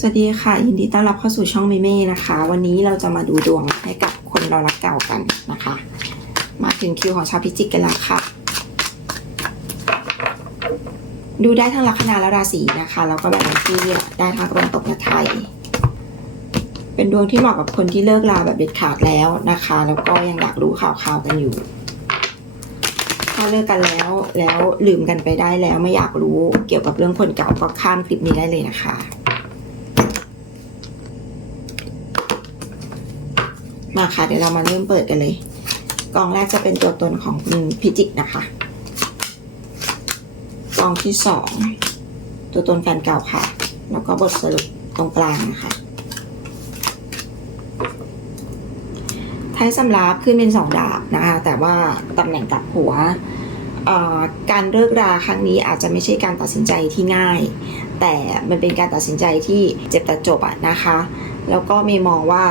สวัสดีค่ะ ยินดีต้อนรับเข้าสู่ช่องเมเม่นะคะ วันนี้เราจะมาดูดวงให้กับคนเรารักเก่ากันนะคะ มาถึงคิวของชาวพิจิกกันแล้วค่ะ ดูได้ทั้งลัคนาและราศีนะคะแล้วก็แบ่งที่ได้ทั้งตะวันตกและไทย เป็นดวงที่เหมาะกับคนที่เลิกลาแบบเด็ดขาดแล้วนะคะ แล้วก็ยังอยากรู้ข่าวๆกันอยู่ ถ้าเลิกกันแล้วแล้วลืมกันไปได้แล้วไม่อยากรู้เกี่ยวกับเรื่องคนเก่าก็ข้ามคลิปนี้ได้เลยนะคะ มาค่ะ เดี๋ยวเรามาเริ่มเปิดกันเลยกล่องแรกจะเป็นตัวตนของคุณพิจิกนะคะกล่องที่สองตัวตนแฟนเก่าค่ะ แล้วก็บทสรุปตรงกลางนะคะไพ่สำรับขึ้นเป็นสองดาบนะคะแต่ว่าตำแหน่งกลับหัวการเลิกราครั้งนี้อาจจะไม่ใช่การตัดสินใจที่ง่าย แต่มันเป็นการตัดสินใจที่เจ็บแต่จบอะนะคะ แล้วก็มีมองว่า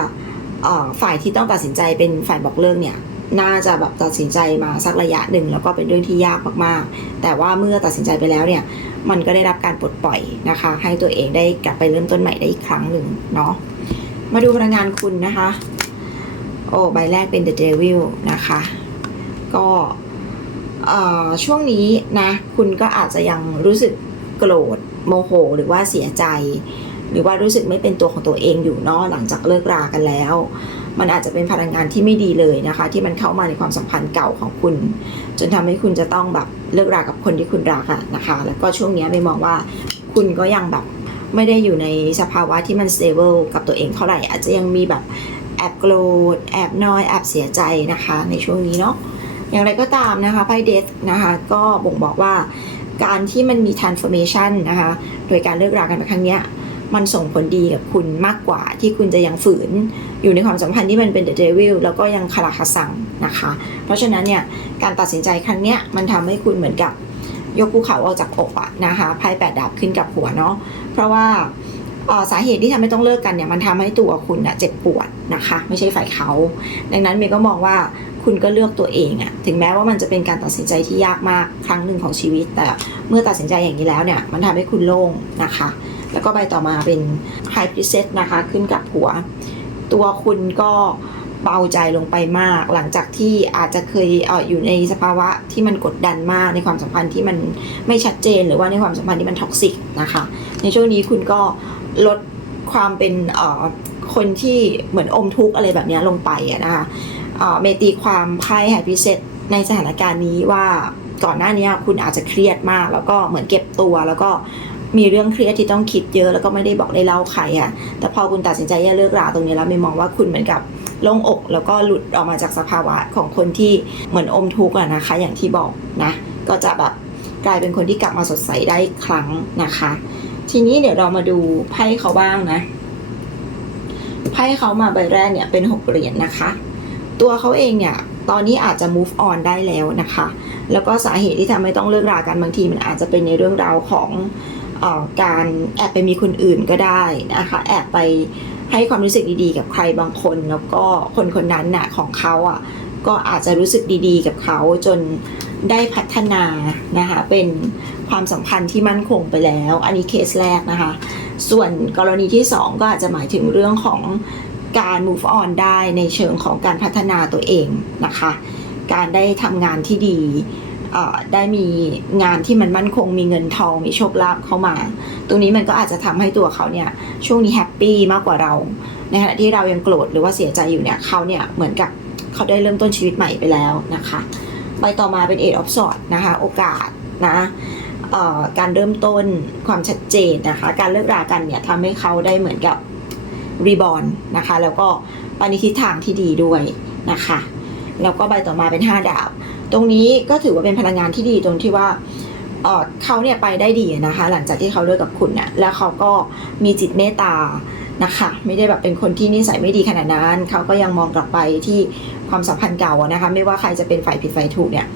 ฝ่ายที่ต้องตัดสินใจเป็นฝ่ายบอกเลิกเนี่ยน่าจะแบบตัดสินใจมาสักระยะหนึ่งแล้วก็เป็นเรื่องที่ยากมากๆ แต่ว่าเมื่อตัดสินใจไปแล้วเนี่ย มันก็ได้รับการปลดปล่อยนะคะ ให้ตัวเองได้กลับไปเริ่มต้นใหม่ได้อีกครั้งหนึ่งเนาะมาดูพลังงานคุณนะคะ โอ้ใบแรกเป็น The Devil นะคะ ก็เอ่อช่วงนี้นะ คุณก็อาจจะยังรู้สึกโกรธโมโห หรือว่าเสียใจ หรือว่ารู้สึกไม่เป็นตัวของตัวเองอยู่เนาะหลังจากเลิกรากันแล้ว มันอาจจะเป็นพลังงานที่ไม่ดีเลยนะคะ ที่มันเข้ามาในความสัมพันธ์เก่าของคุณ จนทำให้คุณจะต้องแบบเลิกรากับคนที่คุณรักอะนะคะ แล้วก็ช่วงนี้ไม่มองว่าคุณก็ยังแบบไม่ได้อยู่ในสภาวะที่มัน stable กับตัวเองเท่าไหร่ อาจจะยังมีแบบแอบโกรธแอบน้อยแอบเสียใจนะคะ ในช่วงนี้เนาะอย่างไรก็ตามนะคะไพ่เดสนะคะก็บ่งบอกว่าการที่มันมี transformation นะคะ โดยการเลิกรากันในครั้งเนี้ย มันส่งผลดีกับคุณมากกว่าที่คุณจะยังฝืน อยู่ในความสัมพันธ์ที่มันเป็น the devil แล้วก็ยังคาราคาซังนะคะ เพราะฉะนั้นเนี่ยการตัดสินใจครั้งเนี้ยมันทำให้คุณเหมือนกับยกภูเขาออกจากอกอะนะคะไพ่แปดดาบขึ้นกับหัวเนาะเพราะว่าสาเหตุที่ทำให้ต้องเลิกกันเนี่ยมันทำให้ตัวคุณอะเจ็บปวดนะคะ ไม่ใช่ฝ่ายเขา ดังนั้นเมย์ก็มองว่าคุณก็เลือกตัวเองอะถึงแม้ว่ามันจะเป็นการตัดสินใจที่ยากมากครั้งหนึ่งของชีวิต แต่เมื่อตัดสินใจอย่างนี้แล้วเนี่ยมันทำให้คุณโล่งนะคะ แล้วก็ใบต่อมาเป็น High Priestess นะคะขึ้นกับหัว ตัวคุณก็เบาใจลงไปมาก หลังจากที่อาจจะเคยเอออยู่ในสภาวะที่มันกดดันมากในความสัมพันธ์ที่มันไม่ชัดเจนหรือว่าในความสัมพันธ์ที่มันท็อกซิกนะคะ ในช่วงนี้คุณก็ลดความเป็นเอ่อคนที่เหมือนอมทุกข์อะไรแบบนี้ลงไปนะคะเอ่อเมตีความไพ่ High Priestess ในสถานการณ์นี้ว่าก่อนหน้านี้คุณอาจจะเครียดมาก แล้วก็เหมือนเก็บตัวแล้วก็ มีเรื่องเครียดที่ต้องคิดเยอะแล้วก็ไม่ได้บอกได้เล่าใครอะแต่พอคุณตัดสินใจจะเลิกราตรงนี้แล้วไม่มองว่าคุณเหมือนกับโล่งอก แล้วก็หลุดออกมาจากสภาวะของคนที่เหมือนอมทุกข์อะนะคะ อย่างที่บอกนะ ก็จะแบบกลายเป็นคนที่กลับมาสดใสได้ครั้งนะคะ ทีนี้เดี๋ยวเรามาดูไพ่เขาบ้างนะไพ่เขามาใบแรกเนี่ยเป็นหกเหรียญนะคะ ตัวเขาเองเนี่ยตอนนี้อาจจะ move on ได้แล้วนะคะ แล้วก็สาเหตุที่ทำให้ต้องเลิกรากันบางทีมันอาจจะเป็นในเรื่องราวของ การแอบไปมีคนอื่นก็ได้นะคะแอบไปให้ความรู้สึกดีๆ กับใครบางคน แล้วก็คนคนนั้นน่ะของเขาอะก็อาจจะรู้สึกดีๆ กับเขาจนได้พัฒนานะคะเป็นความสัมพันธ์ที่มั่นคงไปแล้ว อันนี้เคสแรกนะคะ ส่วนกรณีที่ 2 ก็อาจจะหมายถึงเรื่องของการ move on ได้ในเชิงของการพัฒนาตัวเองนะคะ การได้ทำงานที่ดี ได้มีงานที่มันมั่นคงมีเงินทองมีโชคลาภเข้ามา ตรงนี้มันก็อาจจะทำให้ตัวเขาเนี่ยช่วงนี้แฮปปี้มากกว่าเราในขณะที่เรายังโกรธหรือว่าเสียใจอยู่เนี่ยเขาเนี่ยเหมือนกับเขาได้เริ่มต้นชีวิตใหม่ไปแล้วนะคะใบต่อมาเป็น Eight of Swords นะคะโอกาสนะการเริ่มต้นความชัดเจนนะคะการเลิกรากันเนี่ยทำให้เขาได้เหมือนกับรีบอลนะคะแล้วก็ไปในทิศทางที่ดีด้วยนะคะแล้วก็ใบต่อมาเป็น 5 ดาบ ตรงนี้ก็ถือว่าเป็นพลังงานที่ดีตรงที่ว่าเขาเนี่ยไปได้ดีนะคะ หลังจากที่เขาเลิกกับคุณเนี่ยแล้วเขาก็มีจิตเมตตานะคะ ไม่ได้แบบเป็นคนที่นิสัยไม่ดีขนาดนั้น เขาก็ยังมองกลับไปที่ความสัมพันธ์เก่านะคะ ไม่ว่าใครจะเป็นฝ่ายผิดฝ่ายถูกเนี่ย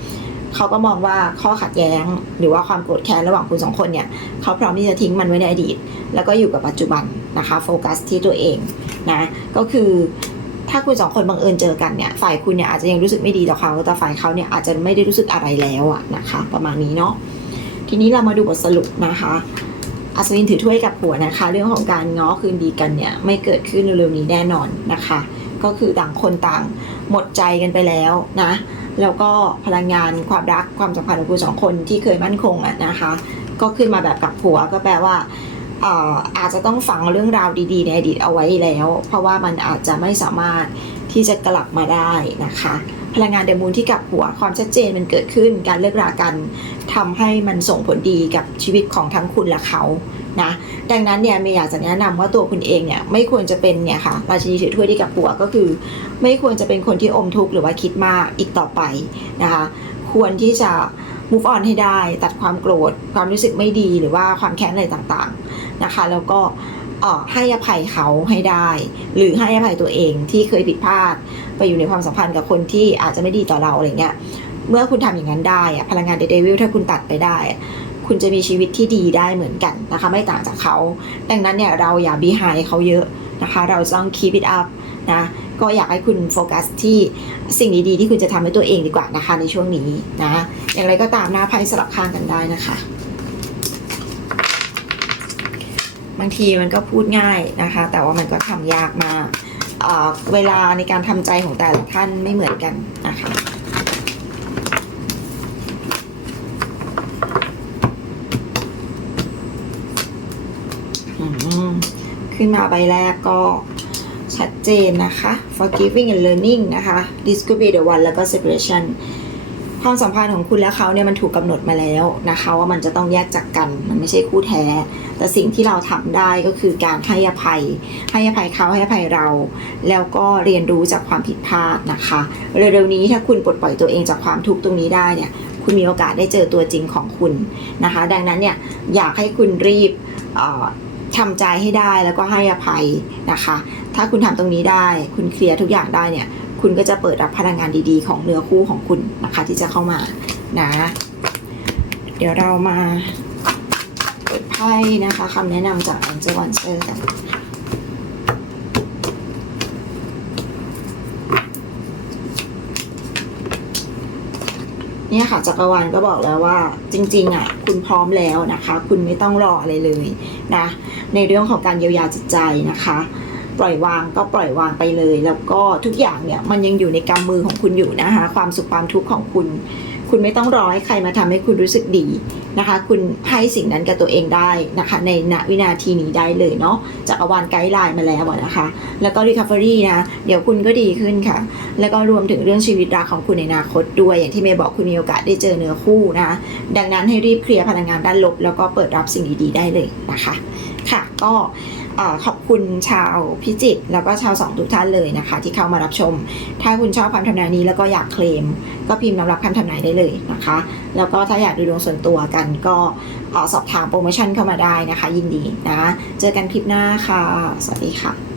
เขาก็มองว่าข้อขัดแย้ง หรือว่าความโกรธแค้นระหว่างคุณสองคนเนี่ยเขาพร้อมที่จะทิ้งมันไว้ในอดีต แล้วก็อยู่กับปัจจุบันนะคะโฟกัสที่ตัวเองนะก็คือ ถ้าคุณสองคนบังเอิญเจอกันเนี่ย ฝ่ายคุณเนี่ยอาจจะยังรู้สึกไม่ดีต่อเขา แต่ฝ่ายเขาเนี่ยอาจจะไม่ได้รู้สึกอะไรแล้วอะนะคะ ประมาณนี้เนาะ ทีนี้เรามาดูบทสรุปนะคะ อัศวินถือถ้วยกับหัวนะคะ เรื่องของการง้อคืนดีกันเนี่ยไม่เกิดขึ้นเร็วๆนี้แน่นอนนะคะ ก็คือต่างคนต่างหมดใจกันไปแล้วนะ แล้วก็พลังงานความรักความสัมพันธ์ของคุณสองคนที่เคยมั่นคงอะนะคะ ก็ขึ้นมาแบบกับหัวก็แปลว่า อาจจะต้องฝังเรื่องราวดีๆในอดีตเอาไว้แล้ว เพราะว่ามันอาจจะไม่สามารถที่จะกลับมาได้นะคะ พลังงานเดมูนที่กลับหัวความชัดเจนมันเกิดขึ้นการเลิกรากันทำให้มันส่งผลดีกับชีวิตของทั้งคุณและเขานะดังนั้นเนี่ยเมย์อยากจะแนะนำว่าตัวคุณเองเนี่ยไม่ควรจะเป็นเนี่ยค่ะราชินีถือถ้วยที่กับหัวก็คือ ไม่ควรจะเป็นคนที่อมทุกข์หรือว่าคิดมากอีกต่อไปนะคะควรที่จะ move on ให้ได้ ตัดความโกรธ ความรู้สึกไม่ดีหรือว่าความแค้นอะไรต่างๆ นะคะ แล้วก็ให้อภัยเขาให้ได้ หรือให้อภัยตัวเองที่เคยผิดพลาด ไปอยู่ในความสัมพันธ์กับคนที่อาจจะไม่ดีต่อเราอะไรเงี้ยเมื่อคุณทำอย่างนั้นได้พลังงานเดวิลถ้าคุณตัดไปได้ คุณจะมีชีวิตที่ดีได้เหมือนกันนะคะ ไม่ต่างจากเขา ดังนั้นเนี่ยเราอย่าบีไฮเขาเยอะนะคะ เราต้อง keep it up นะก็อยากให้คุณโฟกัสที่สิ่งดีๆที่คุณจะทำให้ตัวเองดีกว่านะคะในช่วงนี้นะอย่างไรก็ตามหน้าไพ่สลับข้างกันได้นะคะ บางทีมันก็พูดง่ายนะคะ แต่ว่ามันก็ทำยากมากเวลาในการทำใจของแต่ละท่านไม่เหมือนกันนะคะขึ้นมาใบแรกก็ชัดเจนนะคะ forgiving and learning นะคะ this could be the one แล้วก็ separation ความสัมพันธ์ของคุณและเขาเนี่ยมันถูกกำหนดมาแล้วนะคะ ว่ามันจะต้องแยกจากกันมันไม่ใช่คู่แท้ แต่สิ่งที่เราทำได้ก็คือการให้อภัย ให้อภัยเขาให้อภัยเรา แล้วก็เรียนรู้จากความผิดพลาดนะคะเร็วๆนี้ถ้าคุณปลดปล่อยตัวเองจากความทุกข์ตรงนี้ได้เนี่ยคุณมีโอกาสได้เจอตัวจริงของคุณนะคะ ดังนั้นเนี่ยอยากให้คุณรีบทำใจให้ได้แล้วก็ให้อภัยนะคะ ถ้าคุณทำตรงนี้ได้ คุณเคลียร์ทุกอย่างได้เนี่ย คุณก็จะเปิดรับพลังงานดีๆ ของเนื้อคู่ของคุณนะคะที่จะเข้ามานะ เดี๋ยวเรามาเปิดไพ่นะคะคำแนะนำจาก Angel o n c e r กันเนี่ยค่ะจักรวาลก็บอกแล้วว่าจริงๆอะคุณพร้อมแล้วนะคะ คุณไม่ต้องรออะไรเลยนะในเรื่องของการเยียวยาจิตใจนะคะ ปล่อยวางก็ปล่อยวางไปเลย แล้วก็ทุกอย่างเนี่ยมันยังอยู่ในกำมือของคุณอยู่นะคะ ความสุขความทุกข์ของคุณ คุณไม่ต้องรอให้ใครมาทำให้คุณรู้สึกดีนะคะ คุณให้สิ่งนั้นกับตัวเองได้นะคะ ในณวินาทีนี้ได้เลยเนาะจักรวาลไกด์ไลน์มาแล้วนะคะ แล้วก็ recovery นะเดี๋ยวคุณก็ดีขึ้นค่ะ แล้วก็รวมถึงเรื่องชีวิตรักของคุณในอนาคตด้วย อย่างที่เมย์บอกคุณมีโอกาสได้เจอเนื้อคู่นะดังนั้นให้รีบเคลียร์พลังงานด้านลบ แล้วก็เปิดรับสิ่งดีๆได้เลยนะคะ ค่ะก็ ขอบคุณชาวพิจิตรแล้วก็ชาวสองทุกท่านเลยนะคะ ที่เข้ามารับชม ถ้าคุณชอบคำทำนายนี้แล้วก็อยากเคลม ก็พิมพ์นำรับคำทำนายได้เลยนะคะ แล้วก็ถ้าอยากดูดวงส่วนตัวกันก็อสอบถามโปรโมชั่นเข้ามาได้นะคะ ยินดีนะ เจอกันคลิปหน้าค่ะ สวัสดีค่ะ